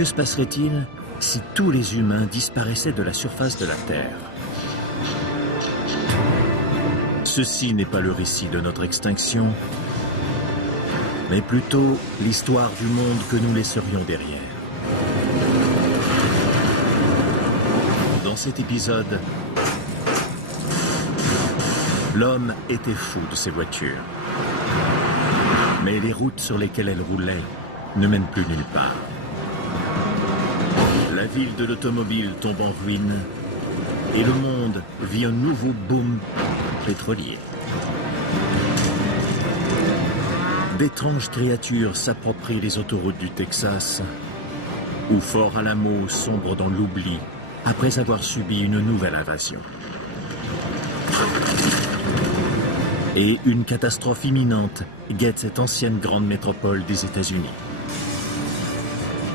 Que se passerait-il si tous les humains disparaissaient de la surface de la Terre? Ceci n'est pas le récit de notre extinction, mais plutôt l'histoire du monde que nous laisserions derrière. Dans cet épisode, l'homme était fou de ses voitures. Mais les routes sur lesquelles elles roulaient ne mènent plus nulle part. La ville de l'automobile tombe en ruine et le monde vit un nouveau boom pétrolier. D'étranges créatures s'approprient les autoroutes du Texas, où Fort Alamo sombre dans l'oubli après avoir subi une nouvelle invasion. Et une catastrophe imminente guette cette ancienne grande métropole des États-Unis.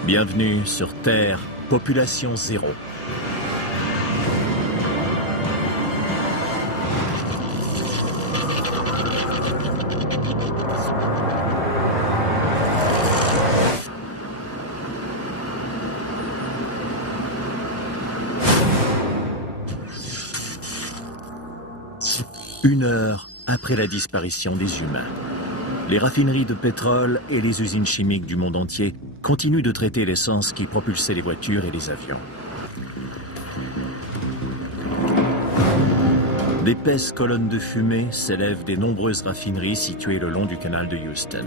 Bienvenue sur Terre, population zéro. Une heure après la disparition des humains, les raffineries de pétrole et les usines chimiques du monde entier continuent de traiter l'essence qui propulsait les voitures et les avions. D'épaisses colonnes de fumée s'élèvent des nombreuses raffineries situées le long du canal de Houston.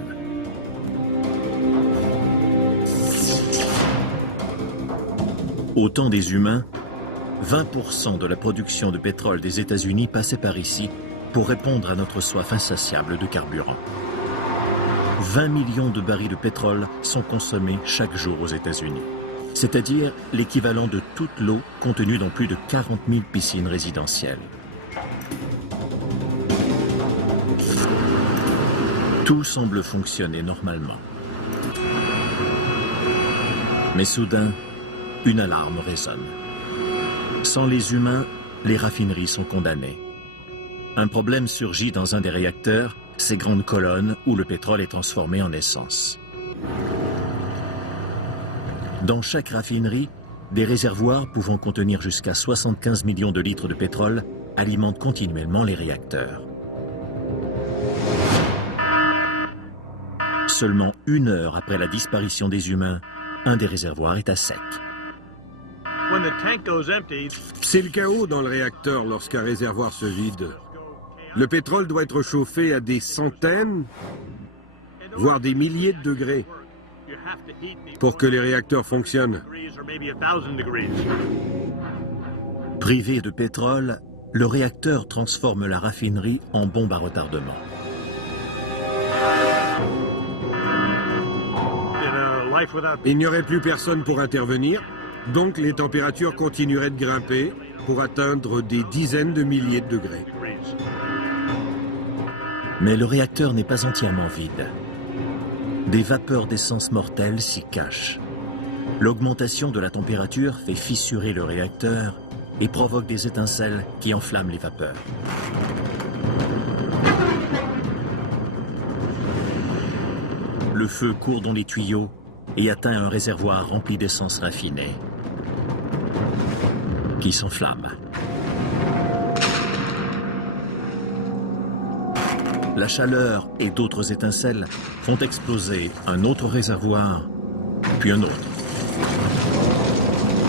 Au temps des humains, 20% de la production de pétrole des États-Unis passait par ici pour répondre à notre soif insatiable de carburant. 20 millions de barils de pétrole sont consommés chaque jour aux États-Unis, c'est-à-dire l'équivalent de toute l'eau contenue dans plus de 40 000 piscines résidentielles. Tout semble fonctionner normalement. Mais soudain, une alarme résonne. Sans les humains, les raffineries sont condamnées. Un problème surgit dans un des réacteurs, ces grandes colonnes où le pétrole est transformé en essence. Dans chaque raffinerie, des réservoirs pouvant contenir jusqu'à 75 millions de litres de pétrole alimentent continuellement les réacteurs. Seulement une heure après la disparition des humains, un des réservoirs est à sec. C'est le chaos dans le réacteur lorsqu'un réservoir se vide. Le pétrole doit être chauffé à des centaines, voire des milliers de degrés pour que les réacteurs fonctionnent. Privé de pétrole, le réacteur transforme la raffinerie en bombe à retardement. Il n'y aurait plus personne pour intervenir, donc les températures continueraient de grimper pour atteindre des dizaines de milliers de degrés. Mais le réacteur n'est pas entièrement vide. Des vapeurs d'essence mortelle s'y cachent. L'augmentation de la température fait fissurer le réacteur et provoque des étincelles qui enflamment les vapeurs. Le feu court dans les tuyaux et atteint un réservoir rempli d'essence raffinée, qui s'enflamme. La chaleur et d'autres étincelles font exploser un autre réservoir, puis un autre.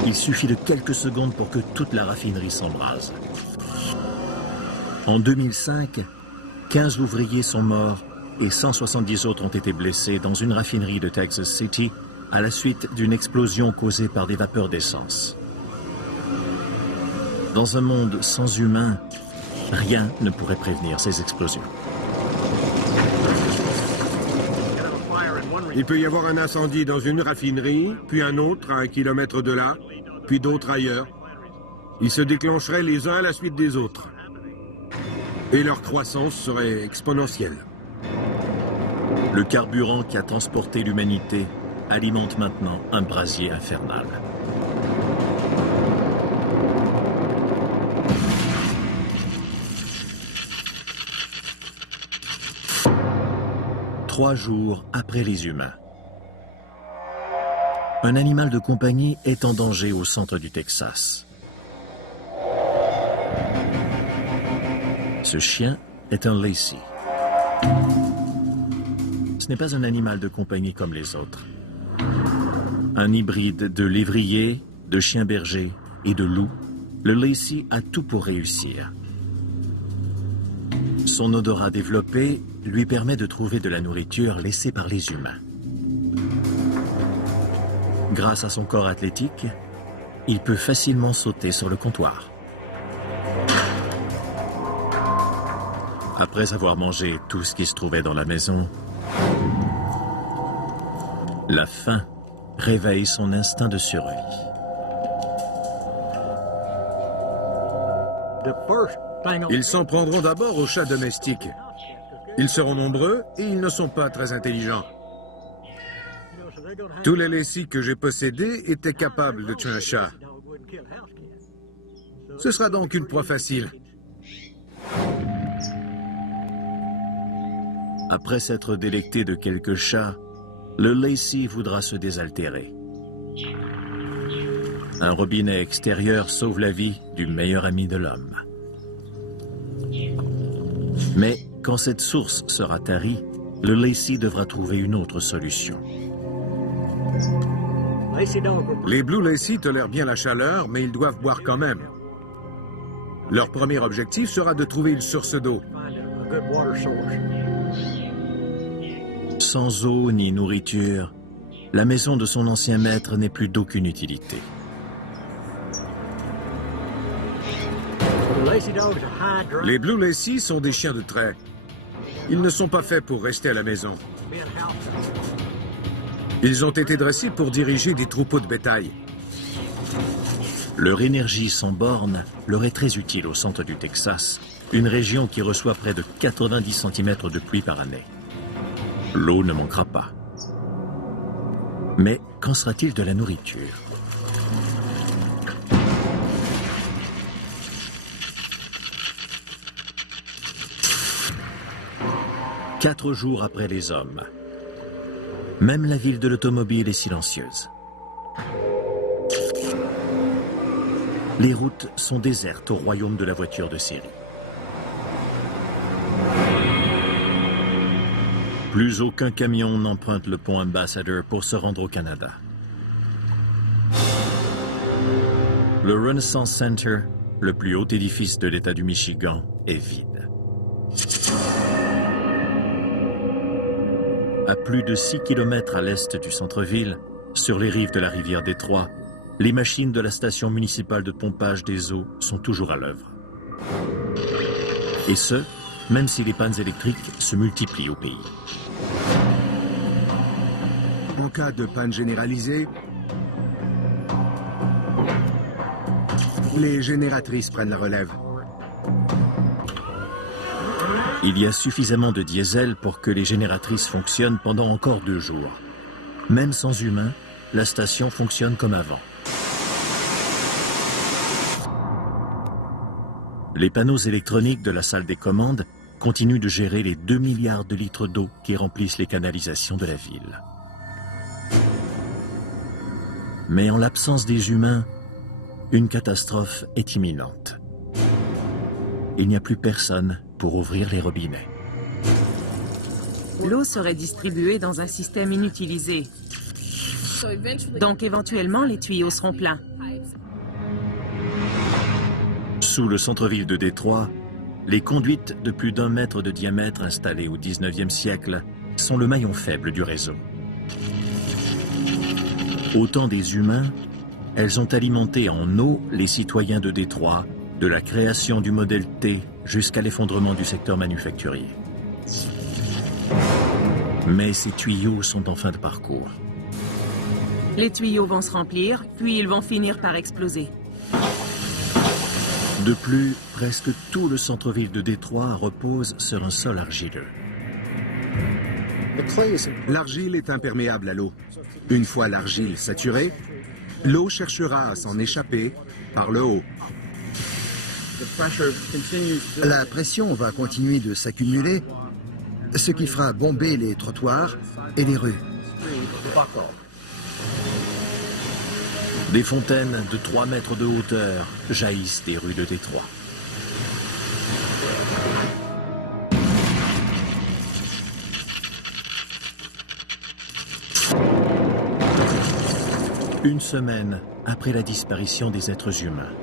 Il suffit de quelques secondes pour que toute la raffinerie s'embrase. En 2005, 15 ouvriers sont morts et 170 autres ont été blessés dans une raffinerie de Texas City à la suite d'une explosion causée par des vapeurs d'essence. Dans un monde sans humains, rien ne pourrait prévenir ces explosions. Il peut y avoir un incendie dans une raffinerie, puis un autre à 1 kilomètre de là, puis d'autres ailleurs. Ils se déclencheraient les uns à la suite des autres. Et leur croissance serait exponentielle. Le carburant qui a transporté l'humanité alimente maintenant un brasier infernal. Trois jours après les humains. Un animal de compagnie est en danger au centre du Texas. Ce chien est un Lacey. Ce n'est pas un animal de compagnie comme les autres. Un hybride de lévrier, de chien berger et de loup, le Lacey a tout pour réussir. Son odorat développé lui permet de trouver de la nourriture laissée par les humains. Grâce à son corps athlétique, il peut facilement sauter sur le comptoir. Après avoir mangé tout ce qui se trouvait dans la maison, la faim réveille son instinct de survie. Ils s'en prendront d'abord aux chats domestiques. Ils seront nombreux et ils ne sont pas très intelligents. Tous les Lacey que j'ai possédés étaient capables de tuer un chat. Ce sera donc une proie facile. Après s'être délecté de quelques chats, le Lacey voudra se désaltérer. Un robinet extérieur sauve la vie du meilleur ami de l'homme. Mais quand cette source sera tarie, le Lacey devra trouver une autre solution. Les Blue Lacey tolèrent bien la chaleur, mais ils doivent boire quand même. Leur premier objectif sera de trouver une source d'eau. Sans eau ni nourriture, la maison de son ancien maître n'est plus d'aucune utilité. Les Blue Lacey sont des chiens de trait. Ils ne sont pas faits pour rester à la maison. Ils ont été dressés pour diriger des troupeaux de bétail. Leur énergie sans borne leur est très utile au centre du Texas, une région qui reçoit près de 90 cm de pluie par année. L'eau ne manquera pas. Mais qu'en sera-t-il de la nourriture ? Quatre jours après les hommes, même la ville de l'automobile est silencieuse. Les routes sont désertes au royaume de la voiture de série. Plus aucun camion n'emprunte le pont Ambassador pour se rendre au Canada. Le Renaissance Center, le plus haut édifice de l'État du Michigan, est vide. À plus de 6 km à l'est du centre-ville, sur les rives de la rivière Détroit, les machines de la station municipale de pompage des eaux sont toujours à l'œuvre. Et ce, même si les pannes électriques se multiplient au pays. En cas de panne généralisée, les génératrices prennent la relève. Il y a suffisamment de diesel pour que les génératrices fonctionnent pendant encore 2 jours. Même sans humains, la station fonctionne comme avant. Les panneaux électroniques de la salle des commandes continuent de gérer les 2 milliards de litres d'eau qui remplissent les canalisations de la ville. Mais en l'absence des humains, une catastrophe est imminente. Il n'y a plus personne pour ouvrir les robinets. L'eau serait distribuée dans un système inutilisé. Donc éventuellement, les tuyaux seront pleins. Sous le centre-ville de Détroit, les conduites de plus d'1 mètre de diamètre installées au 19e siècle sont le maillon faible du réseau. Au temps des humains, elles ont alimenté en eau les citoyens de Détroit, de la création du modèle T jusqu'à l'effondrement du secteur manufacturier. Mais ces tuyaux sont en fin de parcours. Les tuyaux vont se remplir, puis ils vont finir par exploser. De plus, presque tout le centre-ville de Détroit repose sur un sol argileux. L'argile est imperméable à l'eau. Une fois l'argile saturée, l'eau cherchera à s'en échapper par le haut. La pression va continuer de s'accumuler, ce qui fera bomber les trottoirs et les rues. Des fontaines de 3 mètres de hauteur jaillissent des rues de Détroit. Une semaine après la disparition des êtres humains,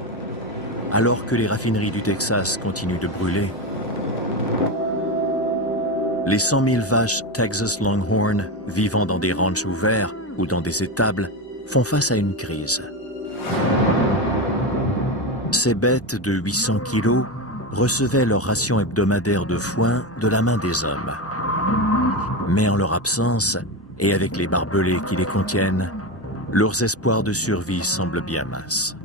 alors que les raffineries du Texas continuent de brûler, les 100 000 vaches Texas Longhorn vivant dans des ranchs ouverts ou dans des étables font face à une crise. Ces bêtes de 800 kilos recevaient leur ration hebdomadaire de foin de la main des hommes. Mais en leur absence, et avec les barbelés qui les contiennent, leurs espoirs de survie semblent bien minces.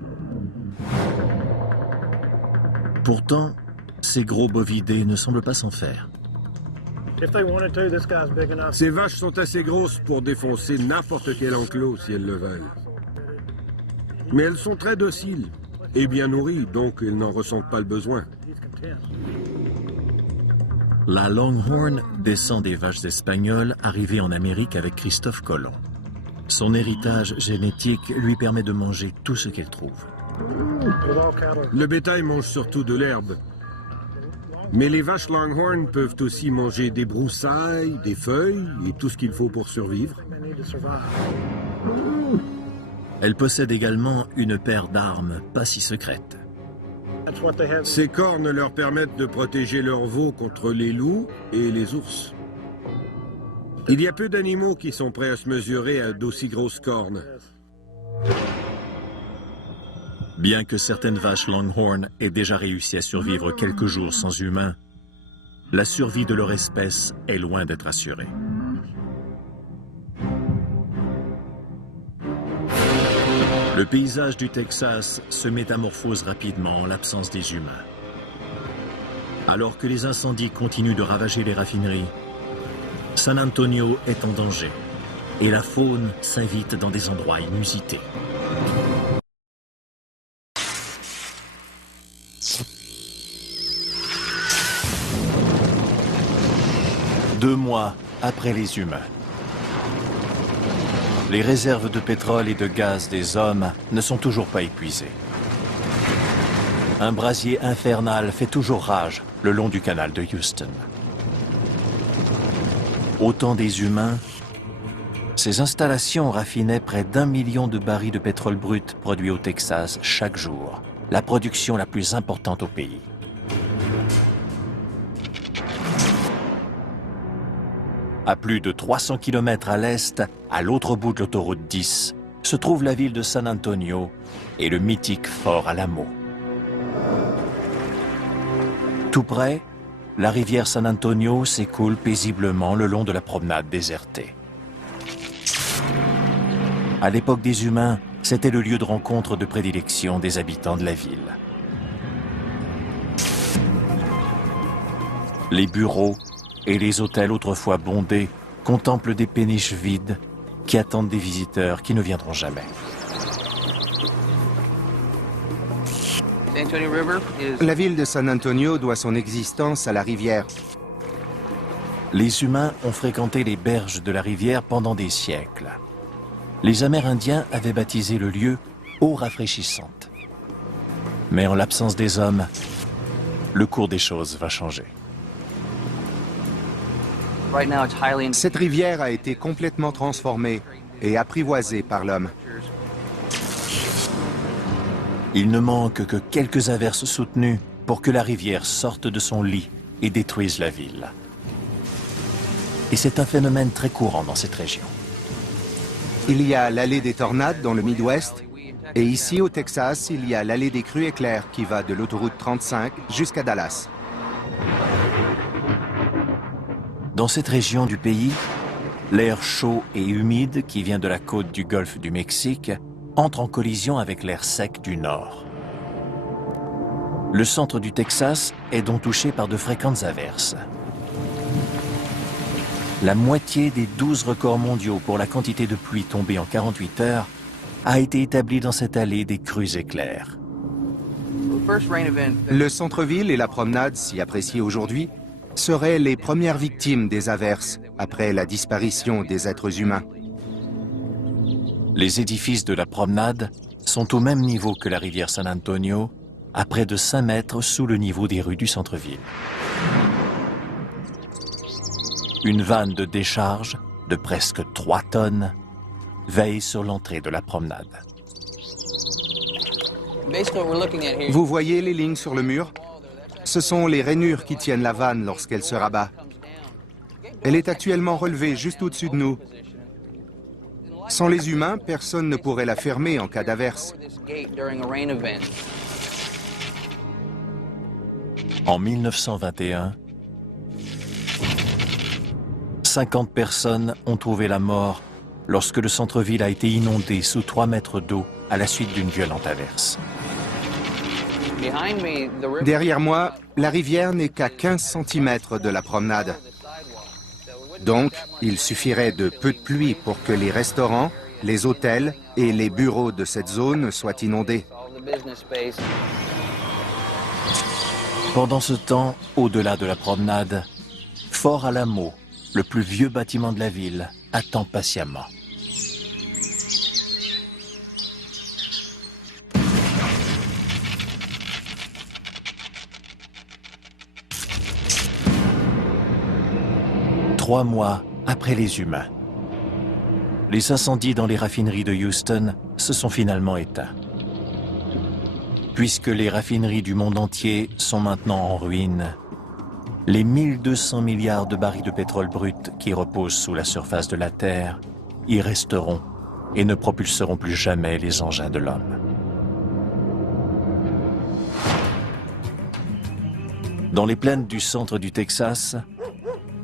Pourtant, ces gros bovidés ne semblent pas s'en faire. Ces vaches sont assez grosses pour défoncer n'importe quel enclos si elles le veulent. Mais elles sont très dociles et bien nourries, donc elles n'en ressentent pas le besoin. La Longhorn descend des vaches espagnoles arrivées en Amérique avec Christophe Colomb. Son héritage génétique lui permet de manger tout ce qu'elle trouve. Le bétail mange surtout de l'herbe. Mais les vaches Longhorn peuvent aussi manger des broussailles, des feuilles et tout ce qu'il faut pour survivre. Elle possède également une paire d'armes pas si secrètes. Ces cornes leur permettent de protéger leurs veaux contre les loups et les ours. Il y a peu d'animaux qui sont prêts à se mesurer à d'aussi grosses cornes. Bien que certaines vaches Longhorn aient déjà réussi à survivre quelques jours sans humains, la survie de leur espèce est loin d'être assurée. Le paysage du Texas se métamorphose rapidement en l'absence des humains. Alors que les incendies continuent de ravager les raffineries, San Antonio est en danger et la faune s'invite dans des endroits inusités. Deux mois après les humains. Les réserves de pétrole et de gaz des hommes ne sont toujours pas épuisées. Un brasier infernal fait toujours rage le long du canal de Houston. Au temps des humains, ces installations raffinaient près d'1 million de barils de pétrole brut produits au Texas chaque jour, la production la plus importante au pays. À plus de 300 km à l'est, à l'autre bout de l'autoroute 10, se trouve la ville de San Antonio et le mythique Fort Alamo. Tout près, la rivière San Antonio s'écoule paisiblement le long de la promenade désertée. À l'époque des humains, c'était le lieu de rencontre de prédilection des habitants de la ville. Les bureaux et les hôtels autrefois bondés contemplent des péniches vides qui attendent des visiteurs qui ne viendront jamais. La ville de San Antonio doit son existence à la rivière. Les humains ont fréquenté les berges de la rivière pendant des siècles. Les Amérindiens avaient baptisé le lieu Eau rafraîchissante. Mais en l'absence des hommes, le cours des choses va changer. Cette rivière a été complètement transformée et apprivoisée par l'homme. Il ne manque que quelques averses soutenues pour que la rivière sorte de son lit et détruise la ville. Et c'est un phénomène très courant dans cette région. Il y a l'allée des tornades dans le Midwest, et ici au Texas, il y a l'allée des crues éclairs qui va de l'autoroute 35 jusqu'à Dallas. Dans cette région du pays, l'air chaud et humide qui vient de la côte du golfe du Mexique entre en collision avec l'air sec du nord. Le centre du Texas est donc touché par de fréquentes averses. La moitié des 12 records mondiaux pour la quantité de pluie tombée en 48 heures a été établie dans cette allée des crues éclairs. Le centre-ville et la promenade, si appréciés aujourd'hui, seraient les premières victimes des averses après la disparition des êtres humains. Les édifices de la promenade sont au même niveau que la rivière San Antonio, à près de 5 mètres sous le niveau des rues du centre-ville. Une vanne de décharge de presque 3 tonnes veille sur l'entrée de la promenade. Vous voyez les lignes sur le mur? Ce sont les rainures qui tiennent la vanne lorsqu'elle se rabat. Elle est actuellement relevée juste au-dessus de nous. Sans les humains, personne ne pourrait la fermer en cas d'averse. En 1921, 50 personnes ont trouvé la mort lorsque le centre-ville a été inondé sous 3 mètres d'eau à la suite d'une violente averse. Derrière moi, la rivière n'est qu'à 15 cm de la promenade. Donc, il suffirait de peu de pluie pour que les restaurants, les hôtels et les bureaux de cette zone soient inondés. Pendant ce temps, au-delà de la promenade, Fort Alamo, le plus vieux bâtiment de la ville, attend patiemment. Trois mois après les humains, les incendies dans les raffineries de Houston se sont finalement éteints. Puisque les raffineries du monde entier sont maintenant en ruine, les 1200 milliards de barils de pétrole brut qui reposent sous la surface de la Terre y resteront et ne propulseront plus jamais les engins de l'homme. Dans les plaines du centre du Texas,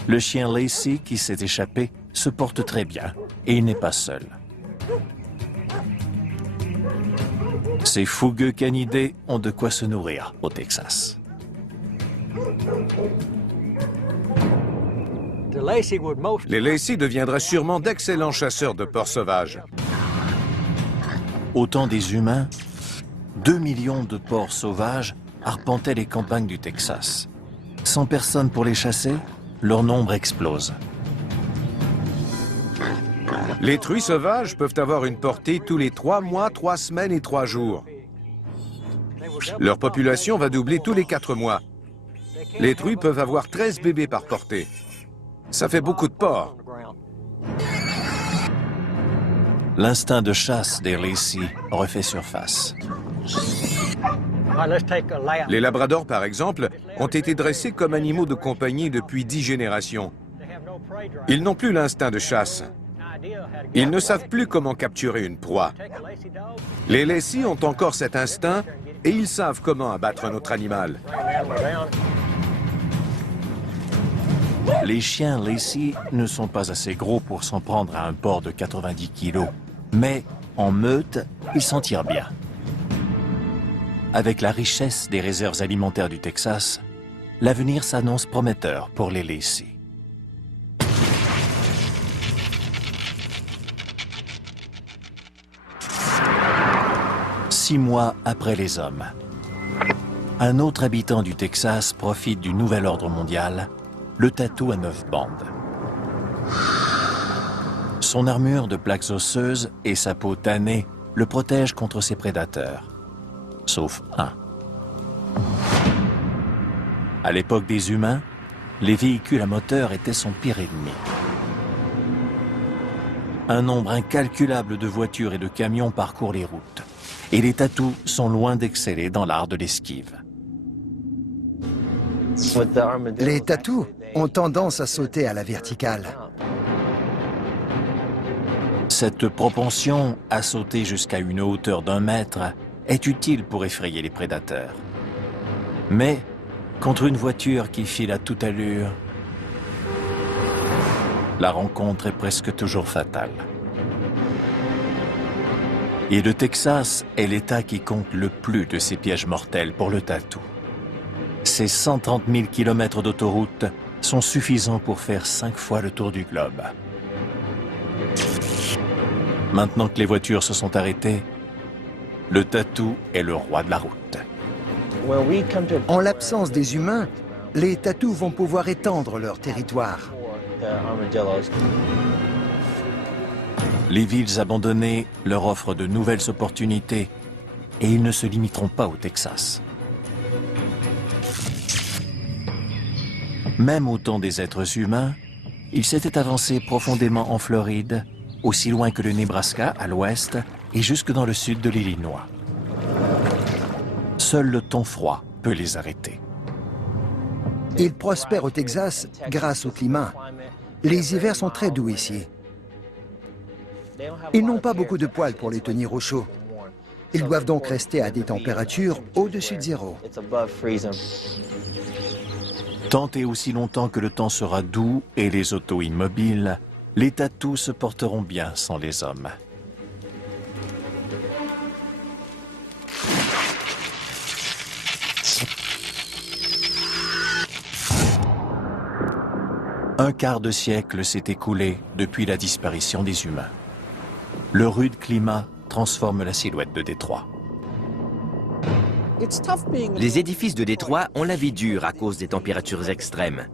le chien Lacey qui s'est échappé se porte très bien et il n'est pas seul. Ces fougueux canidés ont de quoi se nourrir au Texas. Les Lacey deviendraient sûrement d'excellents chasseurs de porcs sauvages. Au temps des humains, 2 millions de porcs sauvages arpentaient les campagnes du Texas. Sans personne pour les chasser, leur nombre explose. Les truies sauvages peuvent avoir une portée tous les 3 mois, 3 semaines et 3 jours. Leur population va doubler tous les 4 mois. Les truies peuvent avoir 13 bébés par portée. Ça fait beaucoup de porcs. L'instinct de chasse des Lacey refait surface. Les labradors, par exemple, ont été dressés comme animaux de compagnie depuis 10 générations. Ils n'ont plus l'instinct de chasse. Ils ne savent plus comment capturer une proie. Les Lacey ont encore cet instinct et ils savent comment abattre notre animal. Les chiens Lacey ne sont pas assez gros pour s'en prendre à un porc de 90 kilos, mais en meute, ils s'en tirent bien. Avec la richesse des réserves alimentaires du Texas, l'avenir s'annonce prometteur pour les Lacey. Six mois après les hommes, un autre habitant du Texas profite du nouvel ordre mondial, le tatou à 9 bandes. Son armure de plaques osseuses et sa peau tannée le protègent contre ses prédateurs. Sauf un. À l'époque des humains, les véhicules à moteur étaient son pire ennemi. Un nombre incalculable de voitures et de camions parcourent les routes. Et les tatous sont loin d'exceller dans l'art de l'esquive. Les tatous ont tendance à sauter à la verticale. Cette propension à sauter jusqu'à une hauteur d'1 mètre est utile pour effrayer les prédateurs. Mais, contre une voiture qui file à toute allure, la rencontre est presque toujours fatale. Et le Texas est l'État qui compte le plus de ces pièges mortels pour le tatou. Ces 130 000 km d'autoroute sont suffisants pour faire 5 fois le tour du globe. Maintenant que les voitures se sont arrêtées, le tatou est le roi de la route. En l'absence des humains, les tatous vont pouvoir étendre leur territoire. Les villes abandonnées leur offrent de nouvelles opportunités et ils ne se limiteront pas au Texas. Même au temps des êtres humains, ils s'étaient avancés profondément en Floride, aussi loin que le Nebraska à l'ouest et jusque dans le sud de l'Illinois. Seul le temps froid peut les arrêter. Ils prospèrent au Texas grâce au climat. Les hivers sont très doux ici. Ils n'ont pas beaucoup de poils pour les tenir au chaud. Ils doivent donc rester à des températures au-dessus de zéro. Tant et aussi longtemps que le temps sera doux et les autos immobiles, les tatous se porteront bien sans les hommes. Un quart de siècle s'est écoulé depuis la disparition des humains. Le rude climat transforme la silhouette de Détroit. Les édifices de Détroit ont la vie dure à cause des températures extrêmes.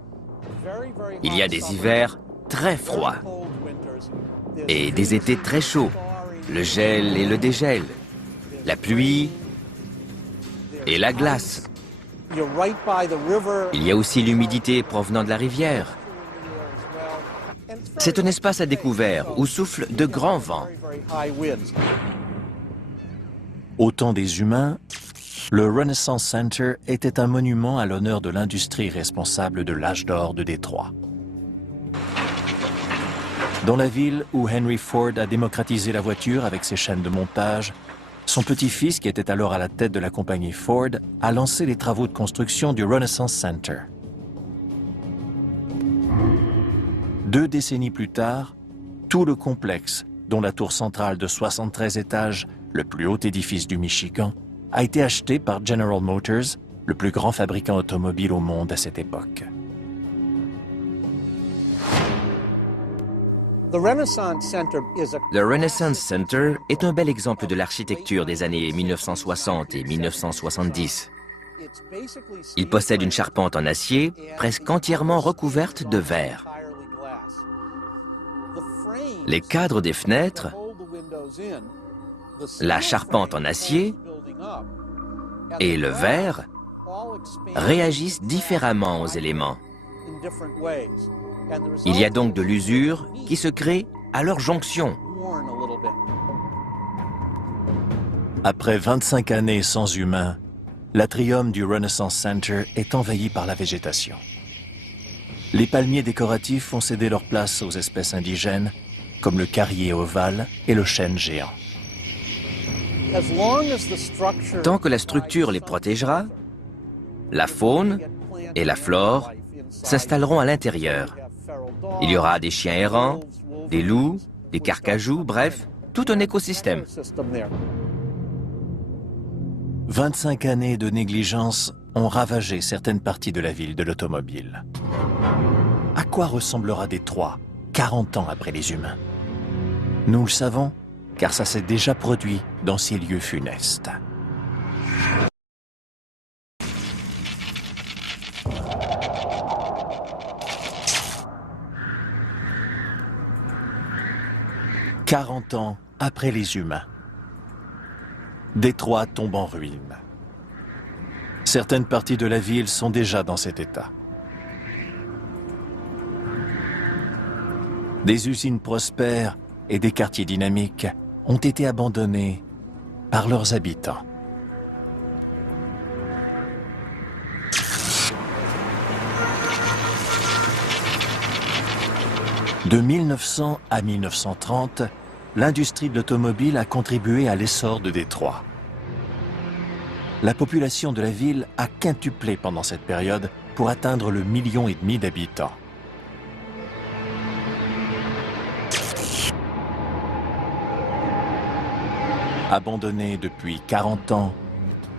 Il y a des hivers très froids et des étés très chauds, le gel et le dégel, la pluie et la glace. Il y a aussi l'humidité provenant de la rivière. C'est un espace à découvert où soufflent de grands vents. Au temps des humains, le Renaissance Center était un monument à l'honneur de l'industrie responsable de l'âge d'or de Détroit. Dans la ville où Henry Ford a démocratisé la voiture avec ses chaînes de montage, son petit-fils, qui était alors à la tête de la compagnie Ford, a lancé les travaux de construction du Renaissance Center. 2 décennies plus tard, tout le complexe, dont la tour centrale de 73 étages, le plus haut édifice du Michigan, a été acheté par General Motors, le plus grand fabricant automobile au monde à cette époque. Le Renaissance Center est un bel exemple de l'architecture des années 1960 et 1970. Il possède une charpente en acier presque entièrement recouverte de verre. Les cadres des fenêtres, la charpente en acier et le verre réagissent différemment aux éléments. Il y a donc de l'usure qui se crée à leur jonction. Après 25 années sans humains, l'atrium du Renaissance Center est envahi par la végétation. Les palmiers décoratifs ont cédé leur place aux espèces indigènes, comme le carrier ovale et le chêne géant. Tant que la structure les protégera, la faune et la flore s'installeront à l'intérieur. Il y aura des chiens errants, des loups, des carcajous, bref, tout un écosystème. 25 années de négligence ont ravagé certaines parties de la ville de l'automobile. À quoi ressemblera Détroit 40 ans après les humains? Nous le savons, car ça s'est déjà produit dans ces lieux funestes. « 40 ans après les humains, Détroit tombe en ruine. Certaines parties de la ville sont déjà dans cet état. Des usines prospères et des quartiers dynamiques ont été abandonnés par leurs habitants. De 1900 à 1930, l'industrie de l'automobile a contribué à l'essor de Détroit. La population de la ville a quintuplé pendant cette période pour atteindre le 1,5 million d'habitants. Abandonnés depuis 40 ans,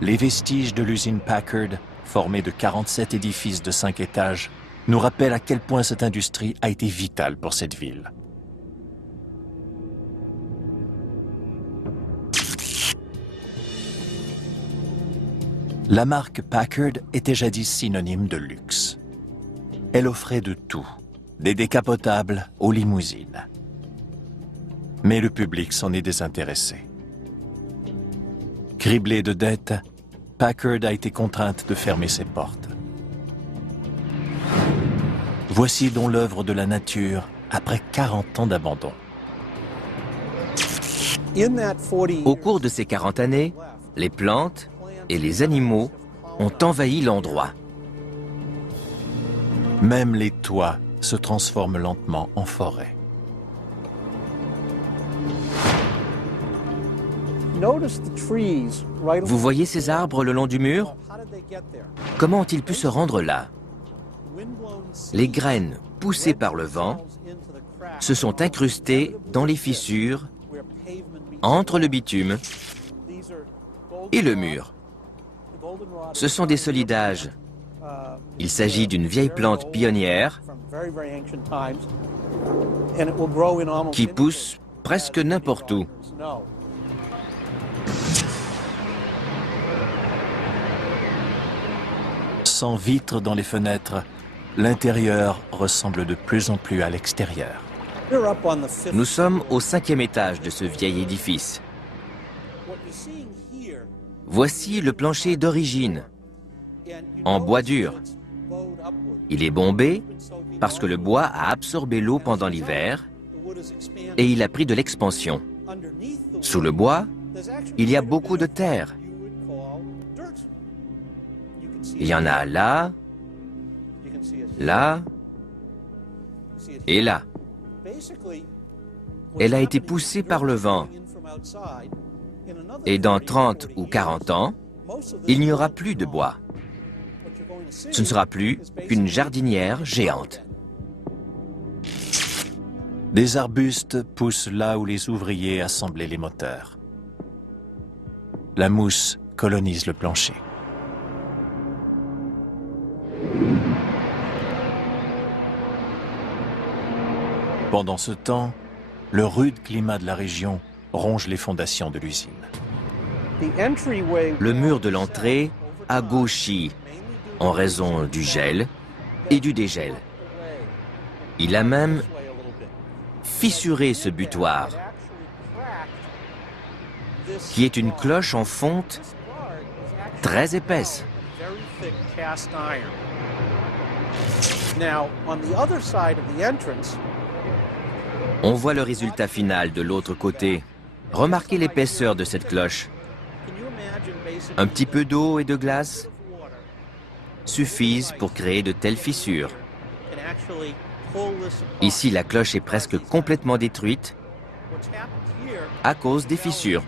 les vestiges de l'usine Packard, formée de 47 édifices de 5 étages, nous rappellent à quel point cette industrie a été vitale pour cette ville. La marque Packard était jadis synonyme de luxe. Elle offrait de tout, des décapotables aux limousines. Mais le public s'en est désintéressé. Criblé de dettes, Packard a été contrainte de fermer ses portes. Voici donc l'œuvre de la nature après 40 ans d'abandon. Au cours de ces 40 années, les plantes et les animaux ont envahi l'endroit. Même les toits se transforment lentement en forêt. Vous voyez ces arbres le long du mur? Comment ont-ils pu se rendre là? Les graines, poussées par le vent, se sont incrustées dans les fissures entre le bitume et le mur. Ce sont des solidages. Il s'agit d'une vieille plante pionnière qui pousse presque n'importe où. Sans vitres dans les fenêtres, l'intérieur ressemble de plus en plus à l'extérieur. Nous sommes au 5e étage de ce vieil édifice. Voici le plancher d'origine, en bois dur. Il est bombé parce que le bois a absorbé l'eau pendant l'hiver et il a pris de l'expansion. Sous le bois, il y a beaucoup de terre. Il y en a là, là et là. Elle a été poussée par le vent. Et dans 30 ou 40 ans, il n'y aura plus de bois. Ce ne sera plus qu'une jardinière géante. Des arbustes poussent là où les ouvriers assemblaient les moteurs. La mousse colonise le plancher. Pendant ce temps, le rude climat de la région ronge les fondations de l'usine. Le mur de l'entrée a gauchi en raison du gel et du dégel. Il a même fissuré ce butoir, qui est une cloche en fonte très épaisse. On voit le résultat final de l'autre côté. Remarquez l'épaisseur de cette cloche. Un petit peu d'eau et de glace suffisent pour créer de telles fissures. Ici, la cloche est presque complètement détruite à cause des fissures.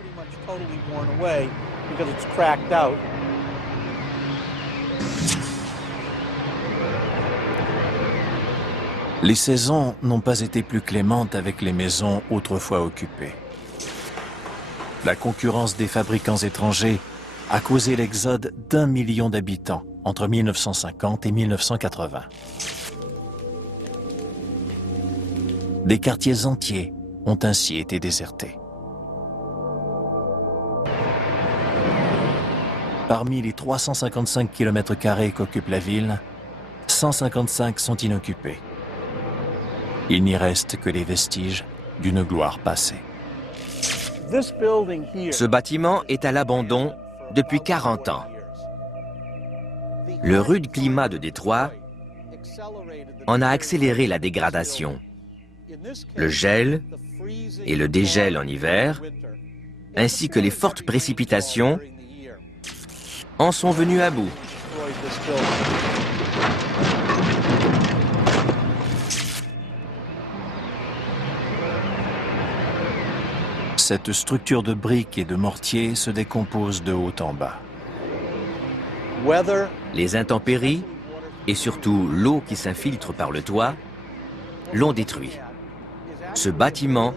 Les saisons n'ont pas été plus clémentes avec les maisons autrefois occupées. La concurrence des fabricants étrangers a causé l'exode d'1 million d'habitants entre 1950 et 1980. Des quartiers entiers ont ainsi été désertés. Parmi les 355 km² qu'occupe la ville, 155 sont inoccupés. Il n'y reste que les vestiges d'une gloire passée. Ce bâtiment est à l'abandon depuis 40 ans. Le rude climat de Détroit en a accéléré la dégradation. Le gel et le dégel en hiver, ainsi que les fortes précipitations, en sont venus à bout. Cette structure de briques et de mortier se décompose de haut en bas. Les intempéries, et surtout l'eau qui s'infiltre par le toit, l'ont détruit. Ce bâtiment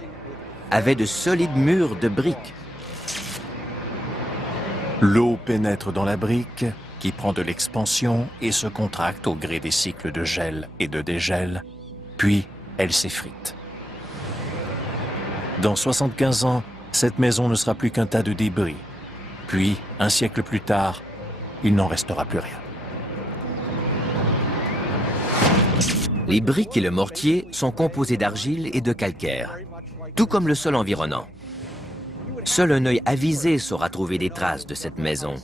avait de solides murs de briques. L'eau pénètre dans la brique, qui prend de l'expansion et se contracte au gré des cycles de gel et de dégel, puis elle s'effrite. Dans 75 ans, cette maison ne sera plus qu'un tas de débris. Puis, un siècle plus tard, il n'en restera plus rien. Les briques et le mortier sont composés d'argile et de calcaire. tout comme le sol environnant. Seul un œil avisé saura trouver des traces de cette maison.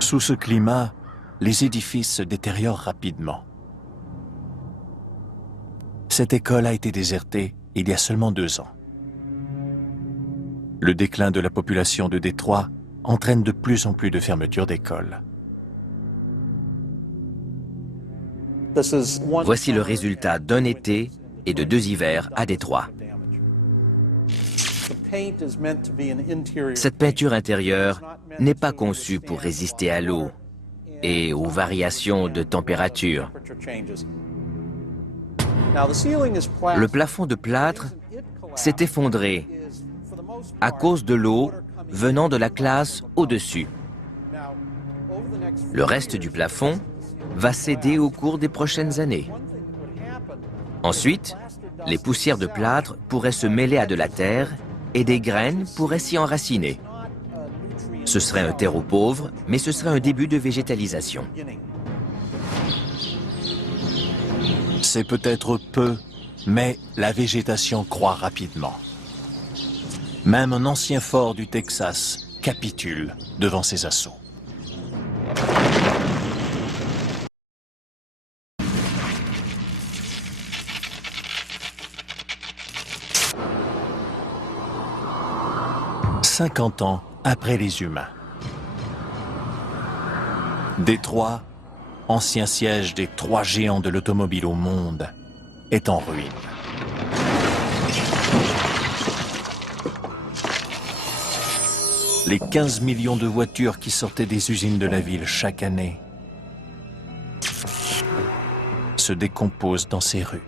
Sous ce climat, les édifices se détériorent rapidement. Cette école a été désertée il y a seulement 2 ans. Le déclin de la population de Détroit entraîne de plus en plus de fermetures d'écoles. Voici le résultat d'un été et de 2 hivers à Détroit. Cette peinture intérieure n'est pas conçue pour résister à l'eau et aux variations de température. Le plafond de plâtre s'est effondré à cause de l'eau venant de la classe au-dessus. Le reste du plafond va céder au cours des prochaines années. Ensuite, les poussières de plâtre pourraient se mêler à de la terre et des graines pourraient s'y enraciner. Ce serait un terreau pauvre, mais ce serait un début de végétalisation. C'est peut-être peu, mais la végétation croît rapidement. Même un ancien fort du Texas capitule devant ces assauts. « 50 ans après les humains. Détroit, ancien siège des 3 géants de l'automobile au monde, est en ruine. Les 15 millions de voitures qui sortaient des usines de la ville chaque année se décomposent dans ces rues.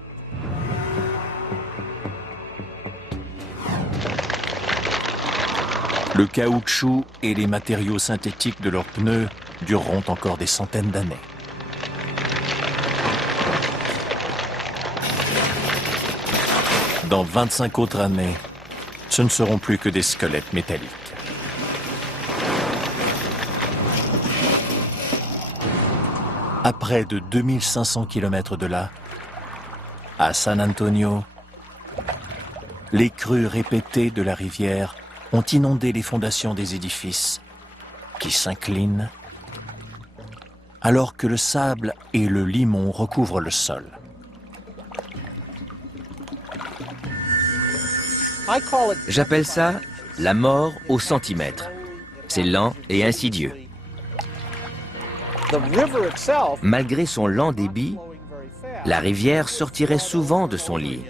Le caoutchouc et les matériaux synthétiques de leurs pneus dureront encore des centaines d'années. Dans 25 autres années, ce ne seront plus que des squelettes métalliques. À près de 2500 km de là, à San Antonio, les crues répétées de la rivière ont inondé les fondations des édifices qui s'inclinent alors que le sable et le limon recouvrent le sol. J'appelle ça la mort au centimètre. C'est lent et insidieux. Malgré son lent débit, la rivière sortirait souvent de son lit,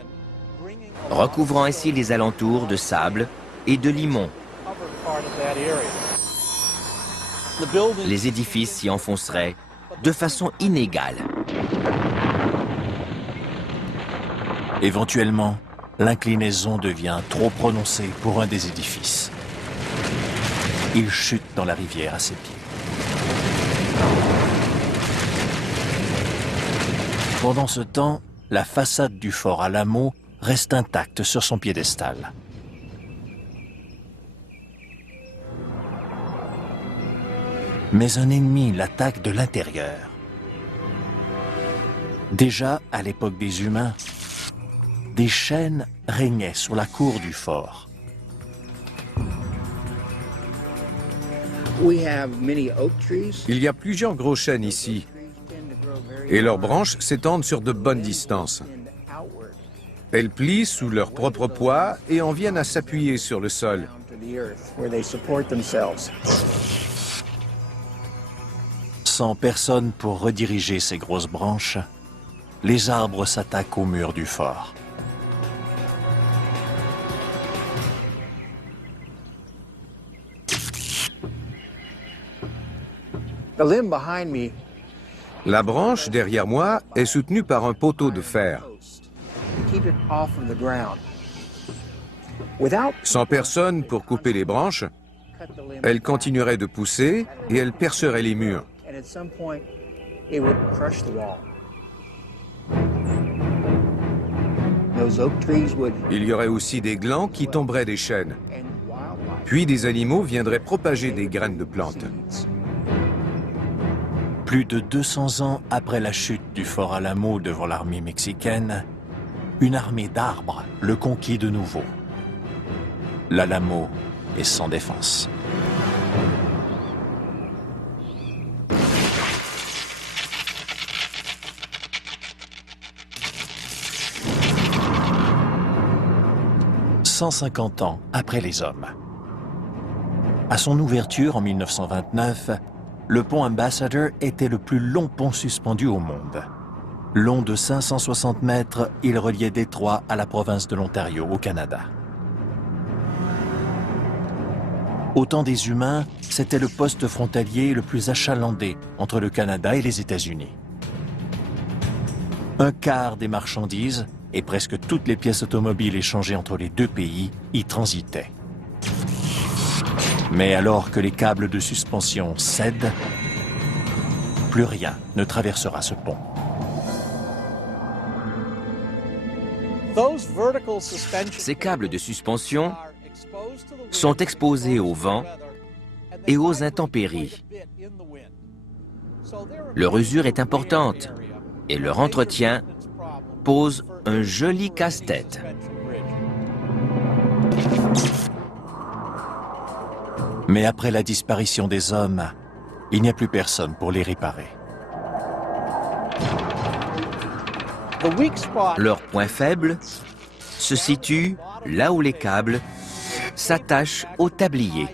recouvrant ainsi les alentours de sable et de limon. Les édifices s'y enfonceraient de façon inégale. Éventuellement, l'inclinaison devient trop prononcée pour un des édifices. Il chute dans la rivière à ses pieds. Pendant ce temps, la façade du fort Alamo reste intacte sur son piédestal. Mais un ennemi l'attaque de l'intérieur. Déjà, à l'époque des humains, des chênes régnaient sur la cour du fort. Il y a plusieurs gros chênes ici, et leurs branches s'étendent sur de bonnes distances. Elles plient sous leur propre poids et en viennent à s'appuyer sur le sol. Sans personne pour rediriger ces grosses branches, les arbres s'attaquent au mur du fort. La branche derrière moi est soutenue par un poteau de fer. Sans personne pour couper les branches, elle continuerait de pousser et elle percerait les murs. Il y aurait aussi des glands qui tomberaient des chênes. Puis des animaux viendraient propager des graines de plantes. Plus de 200 ans après la chute du fort Alamo devant l'armée mexicaine, une armée d'arbres le conquit de nouveau. L'Alamo est sans défense. « 150 ans après les hommes. À son ouverture en 1929, le pont Ambassador était le plus long pont suspendu au monde. Long de 560 mètres, il reliait Détroit à la province de l'Ontario, au Canada. Au temps des humains, c'était le poste frontalier le plus achalandé entre le Canada et les États-Unis. Un quart des marchandises et presque toutes les pièces automobiles échangées entre les deux pays y transitaient. Mais alors que les câbles de suspension cèdent, plus rien ne traversera ce pont. Ces câbles de suspension sont exposés au vent et aux intempéries. Leur usure est importante et leur entretien pose un joli casse-tête. Mais après la disparition des hommes, il n'y a plus personne pour les réparer. Leur point faible se situe là où les câbles s'attachent au tablier.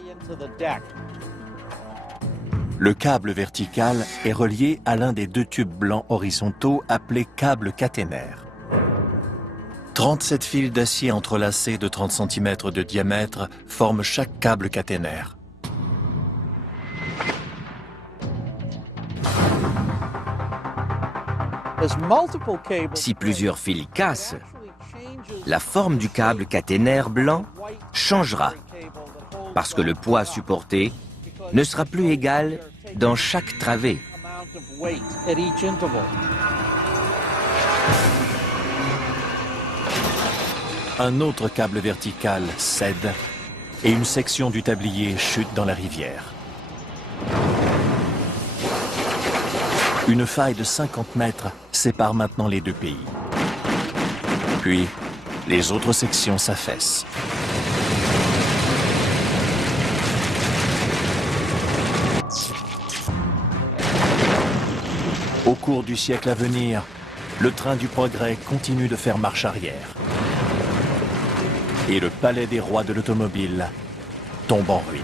Le câble vertical est relié à l'un des deux tubes blancs horizontaux appelés câbles caténaires. 37 fils d'acier entrelacés de 30 cm de diamètre forment chaque câble caténaire. Si plusieurs fils cassent, la forme du câble caténaire blanc changera, parce que le poids supporté ne sera plus égal dans chaque travée. Un autre câble vertical cède et une section du tablier chute dans la rivière. Une faille de 50 mètres sépare maintenant les deux pays. Puis, les autres sections s'affaissent. Au cours du siècle à venir, le train du progrès continue de faire marche arrière. Et le palais des rois de l'automobile tombe en ruine.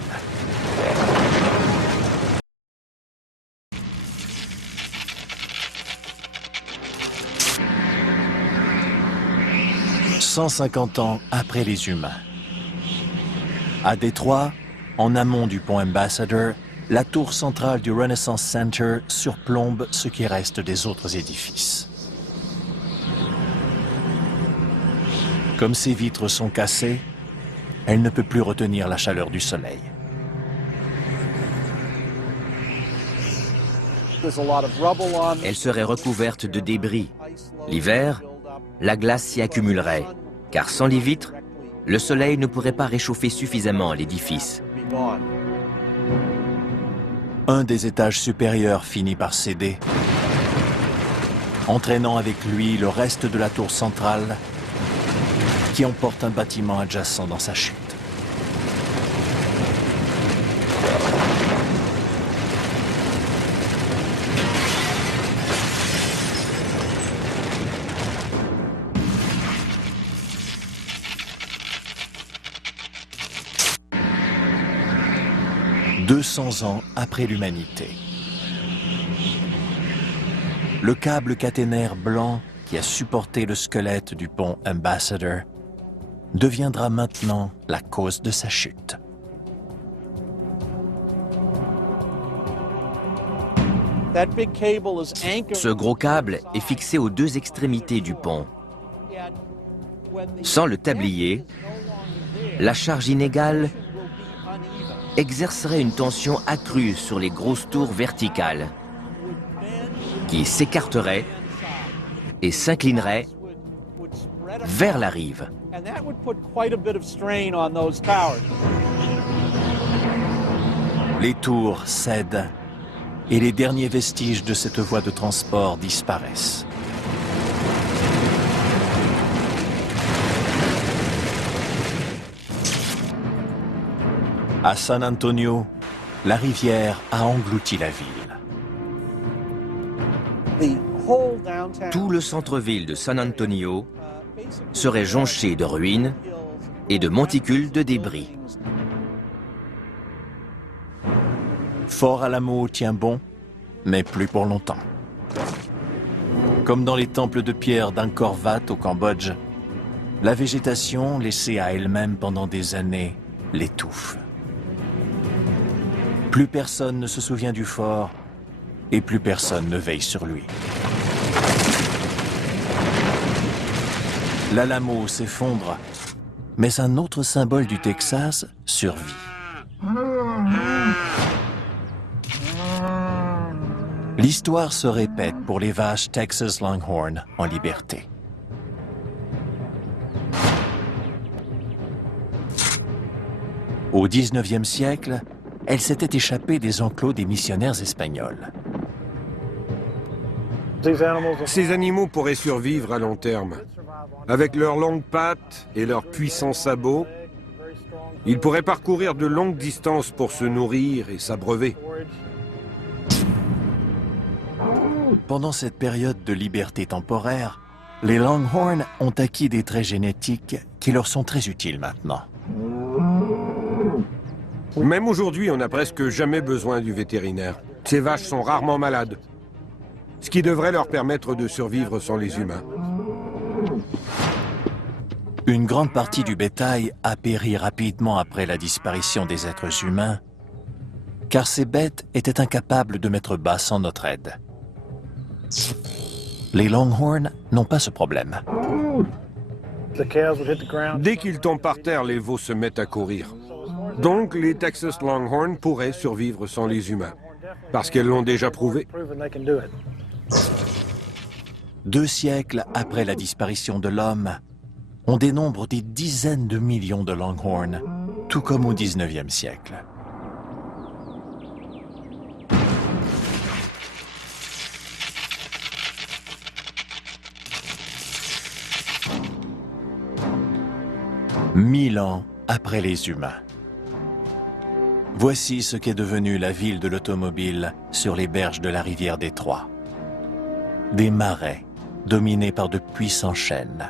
« 150 ans après les humains. À Détroit, en amont du pont Ambassador, la tour centrale du Renaissance Center surplombe ce qui reste des autres édifices. Comme ses vitres sont cassées, elle ne peut plus retenir la chaleur du soleil. Elle serait recouverte de débris. L'hiver, la glace s'y accumulerait, car sans les vitres, le soleil ne pourrait pas réchauffer suffisamment l'édifice. Un des étages supérieurs finit par céder, entraînant avec lui le reste de la tour centrale qui emporte un bâtiment adjacent dans sa chute. « 200 ans après l'humanité. Le câble caténaire blanc qui a supporté le squelette du pont Ambassador deviendra maintenant la cause de sa chute. Ce gros câble est fixé aux deux extrémités du pont. Sans le tablier, la charge inégale exercerait une tension accrue sur les grosses tours verticales qui s'écarteraient et s'inclineraient vers la rive. Les tours cèdent et les derniers vestiges de cette voie de transport disparaissent. À San Antonio, la rivière a englouti la ville. Tout le centre-ville de San Antonio serait jonché de ruines et de monticules de débris. Fort Alamo tient bon, mais plus pour longtemps. Comme dans les temples de pierre d'Angkor Wat au Cambodge, la végétation, laissée à elle-même pendant des années, l'étouffe. Plus personne ne se souvient du fort et plus personne ne veille sur lui. L'Alamo s'effondre, mais un autre symbole du Texas survit. L'histoire se répète pour les vaches Texas Longhorn en liberté. Au XIXe siècle, elle s'était échappée des enclos des missionnaires espagnols. Ces animaux pourraient survivre à long terme. Avec leurs longues pattes et leurs puissants sabots, ils pourraient parcourir de longues distances pour se nourrir et s'abreuver. Pendant cette période de liberté temporaire, les Longhorn ont acquis des traits génétiques qui leur sont très utiles maintenant. Même aujourd'hui, on n'a presque jamais besoin du vétérinaire. Ces vaches sont rarement malades, ce qui devrait leur permettre de survivre sans les humains. Une grande partie du bétail a péri rapidement après la disparition des êtres humains, car ces bêtes étaient incapables de mettre bas sans notre aide. Les Longhorn n'ont pas ce problème. Dès qu'ils tombent par terre, les veaux se mettent à courir. Donc, les Texas Longhorn pourraient survivre sans les humains, parce qu'elles l'ont déjà prouvé. 2 siècles après la disparition de l'homme, on dénombre des dizaines de millions de Longhorn, tout comme au XIXe siècle. Mille ans après les humains. Voici ce qu'est devenue la ville de l'automobile sur les berges de la rivière Détroit. Des marais dominés par de puissants chênes.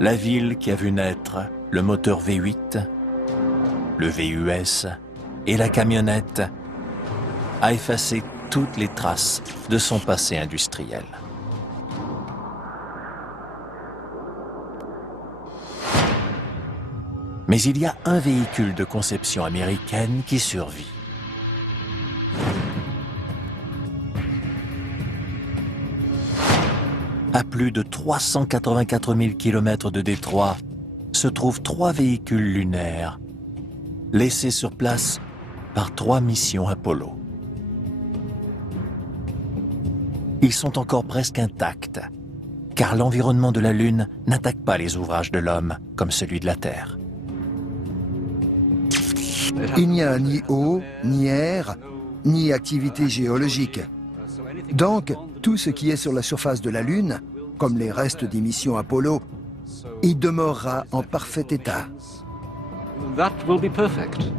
La ville qui a vu naître le moteur V8, le VUS et la camionnette a effacé toutes les traces de son passé industriel. Mais il y a un véhicule de conception américaine qui survit. À plus de 384 000 km de Détroit se trouvent 3 véhicules lunaires, laissés sur place par 3 missions Apollo. Ils sont encore presque intacts, car l'environnement de la Lune n'attaque pas les ouvrages de l'homme comme celui de la Terre. Il n'y a ni eau, ni air, ni activité géologique. Donc, tout ce qui est sur la surface de la Lune, comme les restes des missions Apollo, y demeurera en parfait état. That will be perfect.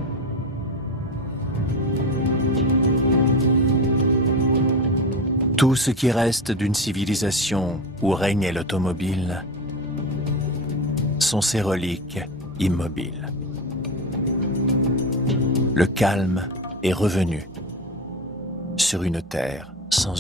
Tout ce qui reste d'une civilisation où régnait l'automobile sont ces reliques immobiles. Le calme est revenu sur une terre sans